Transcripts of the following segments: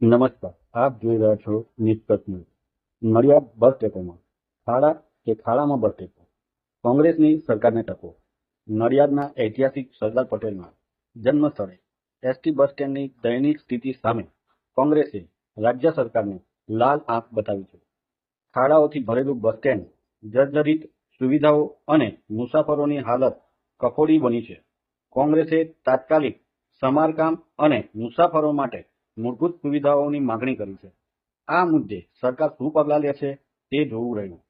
નમસ્કાર, આપ જોઈ રહ્યા છો નિષ્પક્ષ ન્યૂઝ. નડિયાદ બસ ડેપોમાં ખાડા કે ખાડામાં બસ ડેપો, કોંગ્રેસની સરકારને ટકો. નડિયાદના ઐતિહાસિક સરદાર પટેલના જન્મ સ્થળે એસટી બસ સ્ટેન્ડની દયનીય સ્થિતિ સામે કોંગ્રેસે રાજ્ય સરકારને લાલ આંખ બતાવી છે. ખાડાઓથી ભરેલું બસ સ્ટેન્ડ, જર્જરિત સુવિધાઓ અને મુસાફરોની હાલત કફોડી બની છે. કોંગ્રેસે તાત્કાલિક સમારકામ અને મુસાફરો માટે મૂળભૂત સુવિધાઓની માગણી કરી છે. આ મુદ્દે સરકાર શું પગલાં લે છે તે જોવું રહ્યું.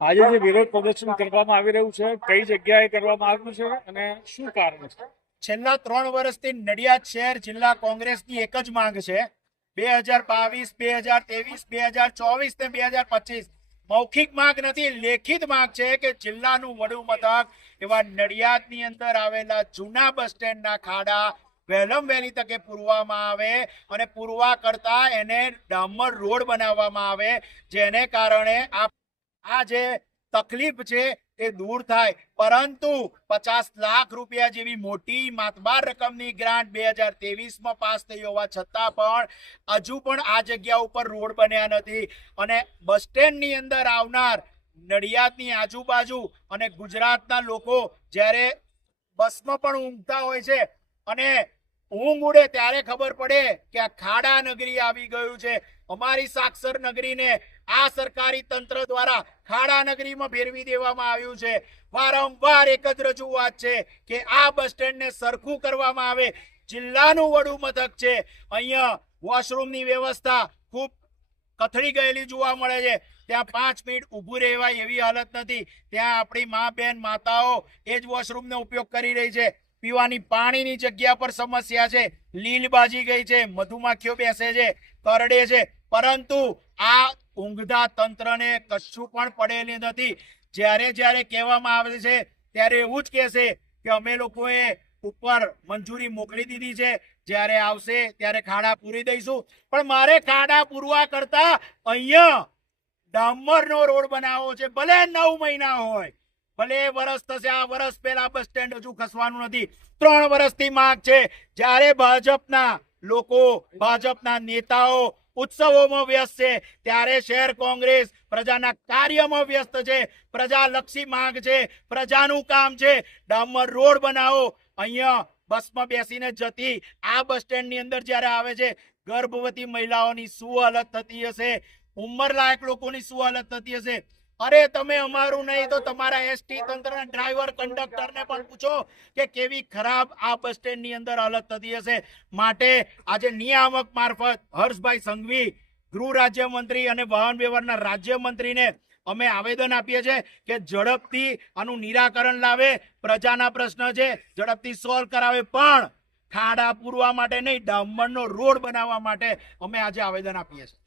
આજે જે વિરોધ પ્રદર્શન કરવામાં આવી રહ્યું છે, કઈ જગ્યાએ કરવામાં આવ્યું છે અને શું કારણ છે? છેલ્લા 3 વર્ષથી નડિયાદ શહેર જિલ્લા કોંગ્રેસની એક જ માંગ છે. 2022, 2023, 2024 ને 2025 મૌખિક માંગ નથી, લેખિત માંગ છે કે જિલ્લાનું વડુ મથક એવા નડિયાદની અંદર આવેલા જૂના બસ સ્ટેન્ડના ખાડા વહેલમ વહેલી તકે પૂરવામાં આવે અને પૂરવા કરતા એને ડામર રોડ બનાવવામાં આવે, જેને કારણે આ જે તકલીફ છે એ દૂર થાય. પરંતુ 50 લાખ રૂપિયા જેવી મોટી માતબાર રકમની ગ્રાન્ટ 2023માં પાસ થઈ હોવા છતાં પણ હજુ પણ આ જગ્યા ઉપર રોડ બન્યા નથી. અને બસ સ્ટેન્ડની અંદર આવનાર નડિયાદની આજુબાજુ અને ગુજરાતના લોકો જ્યારે બસમાં પણ ઊંઘતા હોય છે અને ઊંઘ ઉડે ત્યારે ખબર પડે કે આ ખાડા નગરી આવી ગયું છે. અમારી સાક્ષર નગરીને આ સરકારી તંત્ર દ્વારા ખાડા નગરીમાં ફેરવી દેવામાં આવ્યું છે. વારંવાર એક જ રજૂઆત છે કે આ બસ સ્ટેન્ડને સરખું કરવામાં આવે. જિલ્લાનું વડુ મથક છે, અહીંયા વોશરૂમની વ્યવસ્થા ખૂબ કથળી ગયેલી જોવા મળે છે. ત્યાં 5 મિનિટ ઊભું રહેવાય એવી હાલત નથી. ત્યાં આપણી મા બેન માતાઓ એ જ વોશરૂમનો ઉપયોગ કરી રહી છે. પીવાની પાણીની જગ્યા પર સમસ્યા છે, લીલ બાજી ગઈ છે, મધુમાખીઓ બેસે છે, કરડે છે. પરંતુ આ ઊંઘતા તંત્રને કશું પણ પડેલી નથી. જ્યારે કહેવામાં આવે છે ત્યારે એવું જ કહેશે કે અમે લોકોએ ઉપર મંજૂરી મોકલી દીધી છે, જ્યારે આવશે ત્યારે ખાડા પૂરી દઈશું. પણ મારે ખાડા પૂરવા કરતા અહીંયા ડામરનો રોડ બનાવવો છે. ભલે 9 મહિના હોય, ભલે વર્ષ થશે, આ વર્ષ પહેલા બસ સ્ટેન્ડ હજુ ખસવાનું નથી. 3 વર્ષથી માંગ છે. જ્યારે ભાજપના લોકો, ભાજપના નેતાઓ ઉત્સવોમાં વ્યસ્ત છે, ત્યારે શહેર કોંગ્રેસ પ્રજાના કાર્યમાં વ્યસ્ત છે. પ્રજાલક્ષી માંગ છે, પ્રજાનું કામ છે. ડામર રોડ બનાવો. અહીંયા બસમાં બેસીને જતી આ બસ સ્ટેન્ડની અંદર જ્યારે આવે છે, ગર્ભવતી મહિલાઓની શું હાલત થતી હશે, ઉંમરલાયક લોકોની શું હાલત થતી હશે. અરે તમે અમારું નહીં તો તમારા એસટી તંત્રના ડ્રાઈવર કંડક્ટરને પણ પૂછો કે કેવી ખરાબ આ બસ સ્ટેન્ડની અંદર હાલત થતી હશે. માટે આજે નિયામક મારફત હર્ષભાઈ સંઘવી, ગૃહ રાજ્યમંત્રી અને વાહન વ્યવહારના રાજ્યમંત્રીને અમે આવેદન આપીએ છીએ કે ઝડપથી આનું નિરાકરણ લાવે. પ્રજાના પ્રશ્ન છે, ઝડપથી સોલ્વ કરાવે. પણ ખાડા પૂરવા માટે નહીં, ડામરનો રોડ બનાવવા માટે અમે આજે આવેદન આપીએ છીએ.